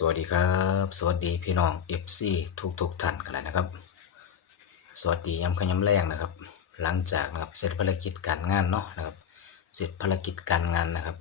สวัสดีครับ สวัสดีพี่น้อง FC ทุกทุกท่านกันเลยนะครับ สวัสดียามค่ำยามแรงนะครับ หลังจากนะครับเสร็จภารกิจการงานเนาะนะครับ เสร็จภารกิจการงานนะครับ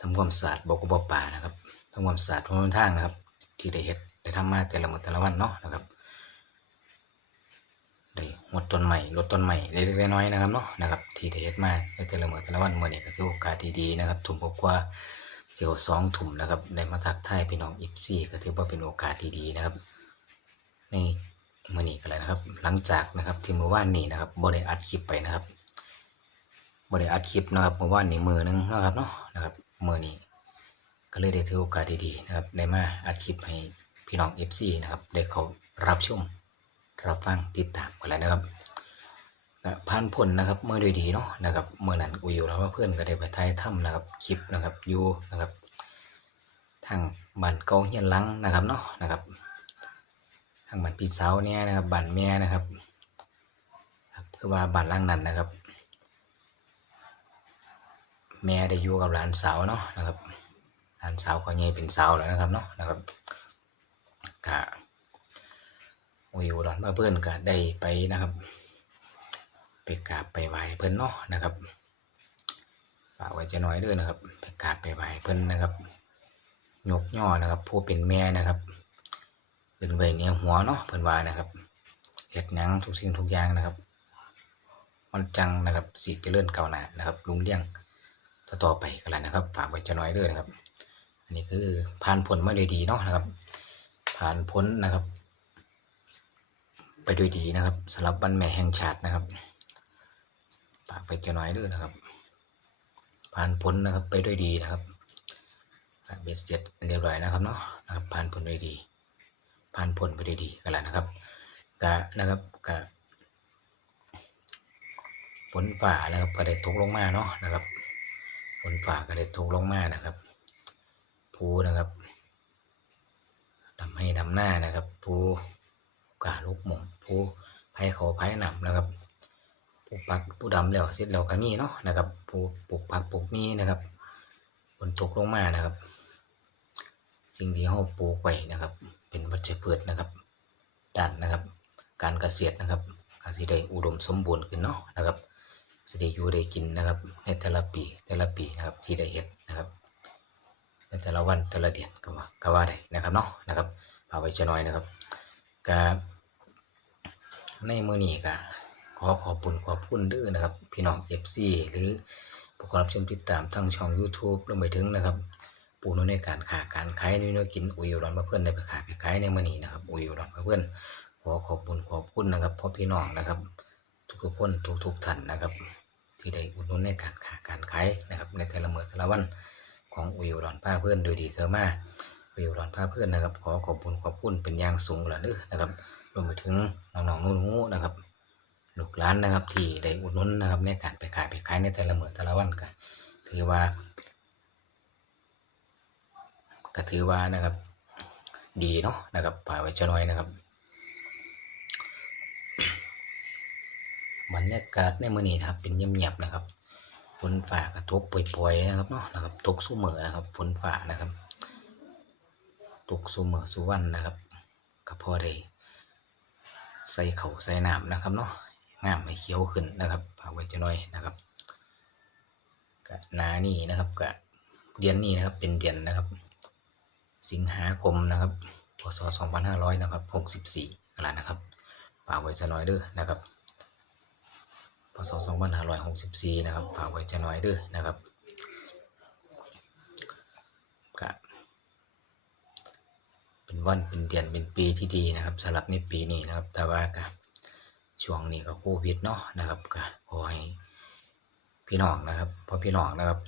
ทำความสะอาดบกบป่านะครับทำความสะอาดทุกทางนะครับ ที่ได้เฮ็ดได้ทำมาแต่ละมื้อแต่ละวันเนาะนะครับได้หดต้นใหม่ลดต้นใหม่เล็กๆน้อยๆนะครับเนาะนะครับ ที่ได้เฮ็ดมาแต่ละมื้อแต่ละวันเมื้อนี้ก็ถือโอกาสดีๆนะครับถุ่มกว่า เจียวสองถุ่มนะครับได้มาทักทายพี่น้องอิฟซี่ก็ถือว่าเป็นโอกาสดีๆนะครับในมื่อนี้กันเลยนะครับ หลังจากนะครับที่เมื่อวานนี้นะครับบ่ได้อัดคลิปไปนะครับบ่ได้อัดคลิปนะครับเมื่อวานนี้มือหนึงนะครับเนาะนะครับมือนี้ก็เลยได้ถือโอกาสดีๆนะครับได้มาอัดคลิปให้พี่น้องเอฟซีนะครับได้เขารับชมรับฟังติดตามกันเลยนะครับ ก็ผ่านพ้นนะครับเมื่อโดยดีเนาะนะครับเมื่อนั้นอุยอยู่แล้วว่าเพื่อนก็ได้ไปถ่ายถ้ำนะครับคลิปนะครับอยู่นะครับ ทางบ้านเก่าเฮียนลังนะครับเนาะนะครับ ทางบ้านพี่สาวเนี่ยนะครับบ้านแม่นะครับคือว่าบ้านลังนั้นนะครับ แม่ได้อยู่กับหลานสาวเนาะนะครับหลานสาวก็ใหญ่เป็นสาวแล้วนะครับเนาะนะครับก็อุยอยู่หลานมาเพื่อนก็ได้ไปนะครับ ไปกราบไปไหว้เพิ่นเนาะนะครับฝากไว้จะน้อยด้วยนะครับ ไปกราบไปไหว้เพิ่นนะครับยกย่อนะครับ ผู้เป็นแม่นะครับขึ้นไว้เนี่ยหัวเนาะเพิ่นว่านะครับเฮ็ดหยังทุกสิ่งทุกอย่างนะครับ มันจังนะครับสีเจริญเก่าหนานะครับลุงเลี้ยงต่อต่อไปกันแล้วนะครับ ฝากไว้จะน้อยด้วยนะครับ อันนี้คือผ่านผลมาด้วยดีเนาะนะครับ ผ่านพ้นนะครับ ไปด้วยดีนะครับสำหรับวันแม่แห่งชาตินะครับ ฝากไปจะน้อยด้วยนะครับ ผ่านพ้นนะครับไปด้วยดีนะครับเบสเจ็ดเรียบร้อยนะครับเนาะนะครับ ผ่านพ้นด้วยดี ผ่านพ้นไปด้วยดีกันแล้วนะครับกะนะครับกะฝนฝ่านะครับก็ได้ตกลงมาเนาะนะครับฝนฝ่าก็ได้ตกลงมานะครับภูนะครับทำให้ดำหน้านะครับภูกาลูกหมงภูไผ่เขาไผ่หนำนะครับ ลูกผักปลูกดำแล้วเสร็จแล้วก็มีเนาะนะครับปลูกปลูกผักปลูกมีนะครับฝนตกลงมานะครับสิ่งที่เราปลูกไว้นะครับ เป็นวัชพืชนะครับด้านนะครับ การเกษตรนะครับก็สิได้อุดมสมบูรณ์ขึ้นเนาะนะครับสิได้อยู่ได้กินนะครับ ในแต่ละปีแต่ละปีนะครับที่ได้เห็ดนะครับในแต่ละวันแต่ละเดือนก็ว่าก็ว่าได้นะครับเนาะนะครับเอาไว้จะน้อยนะครับก็ในมือนี้ก็ อขอบคุณขอบคุณเด้วยนะครับ พี่น้อง FC หรือผู้รับชมติดตามทางช่อง YouTube รวมไปถึงนะครับ ปูนในการขาการขายนี่นื้อกินอุยร้อนมาเพื่อนได้ไปขายไปขายในมื้อนี้นะครับอุยร้อนมาเพื่อนขอขอบคุณขอบคุณนะครับพ่อพี่น้องนะครับ ทุกๆคนทุกๆท่านนะครับ ที่ได้อุดหนุนในการขาการขายนะครับ ในแต่ละมื้อแต่ละวันของอุยร้อนผ้าเพื่อนโดยดีเสมอมาอุยร้อนผ้าเพื่อนนะครับ ขอขอบคุณขอบคุณเป็นอย่างสูงเลยเด้นะครับรวมไปถึงน้องๆนุ่นๆนะครับ ลูกหลานนะครับ ที่ได้อุดหนุนนะครับ ในการไปขายไปขายในแต่ละมื้อแต่ละวันก็ถือว่าก็ถือว่านะครับ ดีเนาะนะครับป่าไว้จะน้อยนะครับบรรยากาศในมื้อนี้นะครับ เป็นเงียบๆนะครับฝนฝ่ากระทบปล่อยๆนะครับเนาะนะครับตกสู้มือนะครับฝนฝ่านะครับตกสู้มือสู้วันนะครับก็พอได้ใส่เข่าใส่น้ำนะครับเนาะ งามให้เขียวขึ้นนะครับฝากไว้จะน่อยนะครับกะนานี่นะครับกะเดือนนี้นะครับเป็นเดือนนะครับ สิงหาคมนะครับพศ2500นะครับ64อะไรนะครับฝากไว้จะน่อยเด้อนะครับพศ2564นะครับฝากไว้จะน่อยเด้อนะครับกะเป็นวันเป็นเดือนเป็นปีที่ดีนะครับสำหรับในปีนี้นะครับแต่ว่ากะ ช่วงนี้ก็โควิดเนาะนะครับก็ขอให้พี่น้องนะครับเพราะพี่น้องนะครับ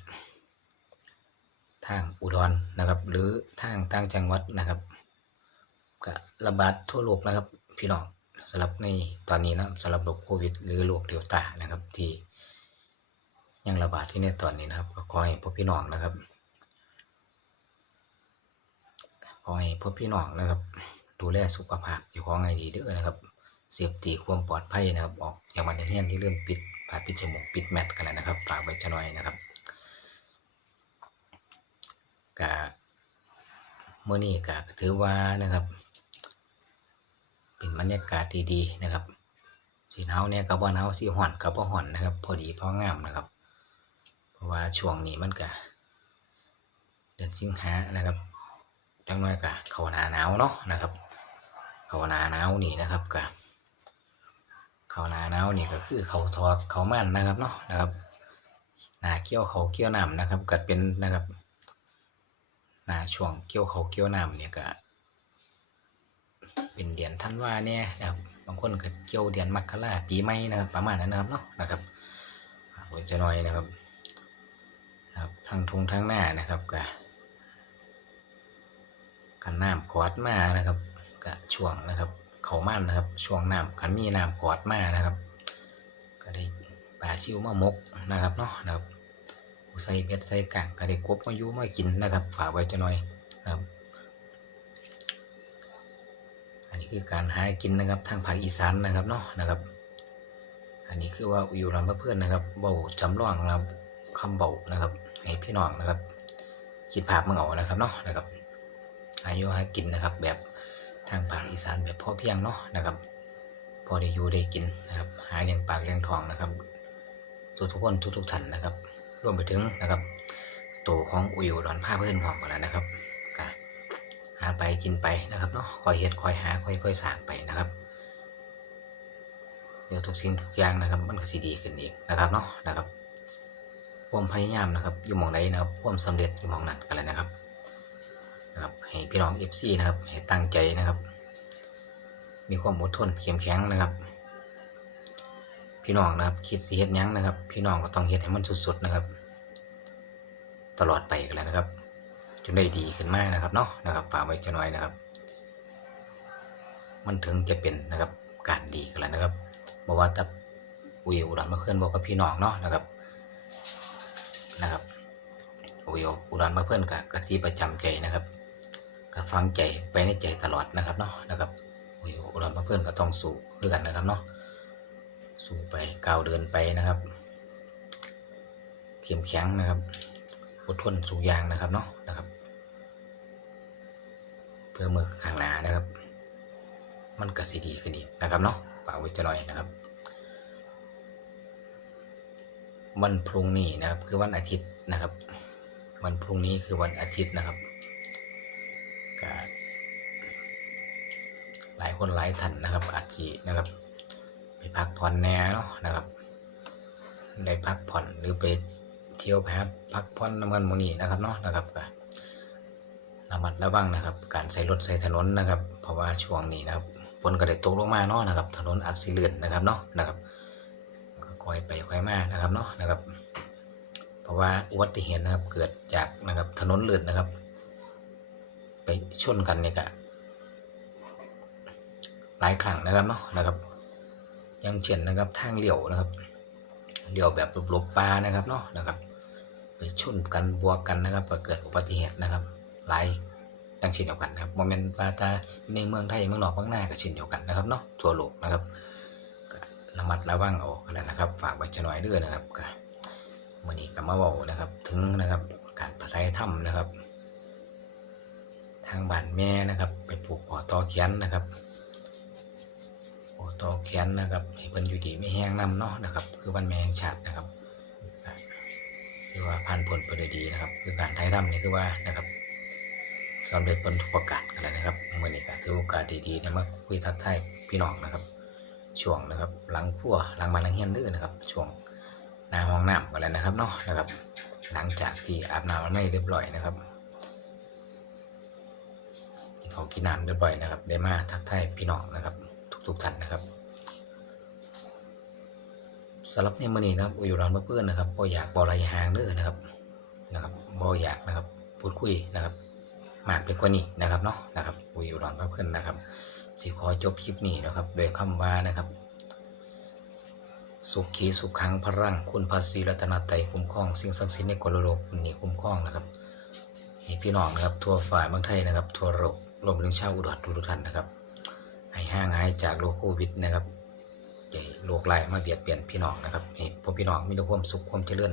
ทางอุดรนะครับ หรือทางต่างจังหวัดนะครับก็ระบาดทั่วโลกนะครับ พี่น้องสำหรับในตอนนี้นะสำหรับโรคโควิด หรือโรคเดลต้านะครับ ที่ยังระบาดที่ในตอนนี้นะครับ ก็ขอให้พวกพี่น้องนะครับขอให้พวกพี่น้องนะครับ ดูแลสุขภาพอยู่ของไงดีเด้อนะครับ เซฟตี้ความปลอดภัยนะครับ ออกจากมันจะเฮียนที่เริ่มปิดผ่าปิดจมูกปิดแมทกันแล้วนะครับฝากไว้จะหน่อยนะครับกะมื้อนี้ก็ถือว่านะครับ เป็นบรรยากาศดีๆนะครับสีหนาวเนี่ยกับว่าหนาวสีห่อนกับว่าห่อนนะครับ พอดีพองามนะครับ เพราะว่าช่วงนี้มันก็เดือนสิงหานะครับจังน้อยก็เขาหนาหนาวเนาะนะครับเขาหนาหนาวนี่นะครับก็ เข้าหนาหนาวนี่ก็คือเขาทอเขามันนะครับเนาะนะครับหนาเกี่ยวเขาเกี่ยวน้ำนะครับก็เป็นนะครับหนาช่วงเกี่ยวเขาเกี่ยวน้ำเนี่ยก็เป็นเดือนท่านว่าเนี่ยนะครับบางคนก็เกี่ยวเดือนมกราปีใหม่นะครับประมาณนั้นนะครับเนาะนะครับไว้จะน้อยนะครับครับทางทุ่งทางหน้านะครับก็กันน้ำกอดมานะครับก็ช่วงนะครับ เขามันนะครับ ช่วงน้ำขันมีน้ำกอดมานะครับ ก็ได้ปลาชิวมามกนะครับเนาะนะครับใส่เบ็ดใส่กางก็ได้กบมาอยู่มากินนะครับฝากไว้จะน้อยนะครับ อันนี้คือการหากินนะครับทางภาคอีสานนะครับเนาะนะครับ อันนี้คือว่าอยู่ลำเพื่อนนะครับเบาจำลองนะครับคำเบานะครับให้พี่น้องนะครับคิดภาพมึงเอานะครับเนาะนะครับอายุหากินนะครับแบบ ทางภาคอีสานแบบพอเพียงเนาะนะครับ พอได้อยู่ได้กินนะครับ หาเลี้ยงปากเลี้ยงทองนะครับสู่ทุกคนทุกทุกท่านนะครับ รวมไปถึงนะครับตัวของอุยดอนผ้าเพื่อนพร้อมกันแล้วนะครับก็หาไปกินไปนะครับเนาะคอยเฮ็ดคอยหาคอยคอยสร้างไปนะครับเดี๋ยวทุกสิ่งทุกอย่างนะครับ มันก็สิดีขึ้นอีกนะครับเนาะนะครับความพยายามนะครับ อยู่มองใดนะครับความสำเร็จอยู่มองนั้นกันเลยนะครับ นะครับให้พี่น้อง FC นะครับให้ตั้งใจนะครับ มีความอดทนเข้มแข็งนะครับ พี่น้องนะครับคิดสิเฮ็ดยังนะครับ พี่น้องก็ต้องเฮ็ดให้มันสุดๆนะครับ ตลอดไปกันเลยนะครับจนได้ดีขึ้นมากนะครับเนาะนะครับฝากไว้จะน้อยนะครับ มันถึงจะเป็นนะครับการดีกันแล้วนะครับบอกว่าแต่วิวอุดรมาเพื่อนบอกกับพี่น้องเนาะนะครับนะครับวิวอุดรมาเพื่อนกับกะที่ประจำใจนะครับ ก็ฟังใจไว้ในใจตลอดนะครับเนาะนะครับวิวอุดราเพื่อนก็ต้องสู้เพื่อกันนะครับเนาะสู้ไปก้าวเดินไปนะครับเข้มแข็งนะครับอดทนสูงยางนะครับเนาะนะครับ เพื่อมือข้างหน้านะครับ มันก็สิดีขึ้นอีกนะครับเนาะฝากไว้จะหน่อยนะครับ วันพรุ่งนี้นะครับคือวันอาทิตย์นะครับ วันพรุ่งนี้คือวันอาทิตย์นะครับ ก็หลายคนหลายท่านนะครับ อาจจะนะครับ ไปพักผ่อนแน่เนาะนะครับได้พักผ่อนหรือไปเที่ยวไปครับพักผ่อนน้ำมันมูนี่นะครับเนาะนะครับก็ระมัดระวังนะครับ การใช้รถใช้ถนนนะครับ เพราะว่าช่วงนี้นะครับฝนก็ได้ตกลงมาเนาะนะครับ ถนนอัดสิเลื่อนนะครับเนาะนะครับก็ค่อยไปค่อยมานะครับเนาะนะครับ เพราะว่าอุบัติเหตุนะครับเกิดจากนะครับถนนเลื่อนนะครับ ไปชนกันเนี่ยก็หลายครั้งนะครับเนาะนะครับอยังเช่นนะครับทางเลี้ยวนะครับเลี้ยวแบบหลบๆปลานะครับเนาะนะครับ ไปชนกันบวกกันนะครับก็เกิดอุบัติเหตุนะครับ หลายดังเช่นเดียวกันนะครับโมเมนต์ปาตาในเมืองไทยเมืองนอกเมืองหน้าก็เช่นเดียวกันนะครับเนาะทั่วโลกนะครับระมัดระวังเอากันแล้วนะครับ ฝากไว้จะหน่อยด้วยนะครับก็มื่อนี้ก็มาบอกนะครับ ถึงนะครับการปฏิธรรมนะครับ ทางบ้านแม่นะครับ ไปปลูกปอตอเขียนนะครับปอตอเขียนนะครับให้เพิ่นอยู่ดีไม่แห้งน้ำเนาะนะครับ คือวันแม่แห่งชาตินะครับคือว่าผ่านผลไปด้วยดีนะครับ คือการไทยทำนี่คือว่านะครับสำเร็จผลทุกประการกันแล้วนะครับเมื่อนี้ก็ถือโอกาสดีๆนะมาคุยทักทายพี่น้องนะครับ ช่วงนะครับหลังครัวหลังมาหลังเฮียนด้อนะครับ ช่วงหน้าห้องน้ำกันแล้วนะครับเนาะนะครับ หลังจากที่อาบน้ำไม่เรียบร้อยนะครับ กินข้าวกินน้ำเรียบร้อยนะครับได้มาทักทายพี่น้องนะครับ ทุกๆท่านนะครับสำหรับในมื้อนี้นะครับอยู่ร้านเพื่อนนะครับบ่อยากบ่อะไรห่างเด้อนะครับนะครับบ่อยากนะครับ พูดคุยนะครับมากไปกว่านี้นะครับเนาะนะครับอยู่ร้านเพื่อนนะครับสิขอจบคลิปนี้นะครับโดวยคำว่านะครับ สุขีสุขขังพรังคุณภาษีรัตนาไตคุ้มครองสิ่งศักดิ์สิทธิ์ในกลโลกนี่คุ้มครองนะครับให้พี่น้องนะครับทั่วฝ่ายเมืองไทยนะครับทั่วโลก รวมถึงชาวอุดรทุกท่านนะครับ ให้ห่างหายจากโรคโควิดนะครับโลกไล่มาเบียดเบียนพี่น้องนะครับให้พวกพี่น้องมีแต่ความสุขความเจริญ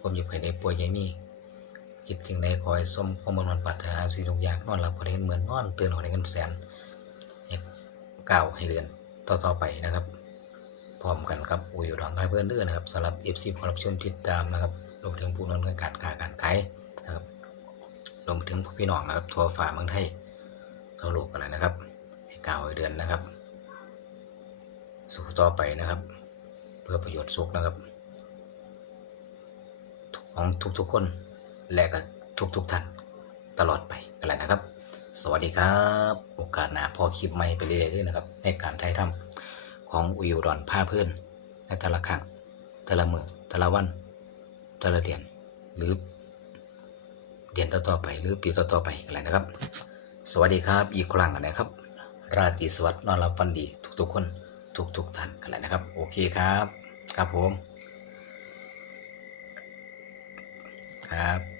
ความอยู่ภายในป่วยใหญ่มีคิดจึงใดขอให้มความมุ่งมั่นปรารถนาสิ่งทุกอย่างนอนหลับพอได้เหมือนนอนตื่นขอได้เงินแสนให้ก้าวให้เดือนต่อๆไปนะครับ พร้อมกันครับอุยดอุดรพายเพื่อนเด้อนะครับสำหรับ FC ขอรับชมติดตามนะครับรวมถึงผู้นำเรื่องการค้าการขายนะครับรวมถึงพี่น้องนะครับทั่วฝ่าเมืองไทย ทั่วโลกกันเลยนะครับให้ก้าวให้เดือนนะครับ สู่ต่อไปนะครับ เพื่อประโยชน์สุขนะครับของทุกๆคนและก็ทุกๆท่านตลอดไปกันเลยนะครับ สวัสดีครับ โอกาสหน้าพอคลิปใหม่ไปเรื่อยๆด้วยนะครับ ในการถ่ายทำของวิวดอนผ้าเพื่อนในแต่ละครั้งแต่ละมือแต่ละวันแต่ละเดือนหรือเดือนต่อๆไป หรือปีต่อๆไปกันเลยนะครับ สวัสดีครับ อีกครั้งนะครับ ราตรีสวัสดิ์นอนหลับฝันดี ทุกๆคน ทุกๆท่านกันเลยนะครับ โอเคครับ ครับผม ครับ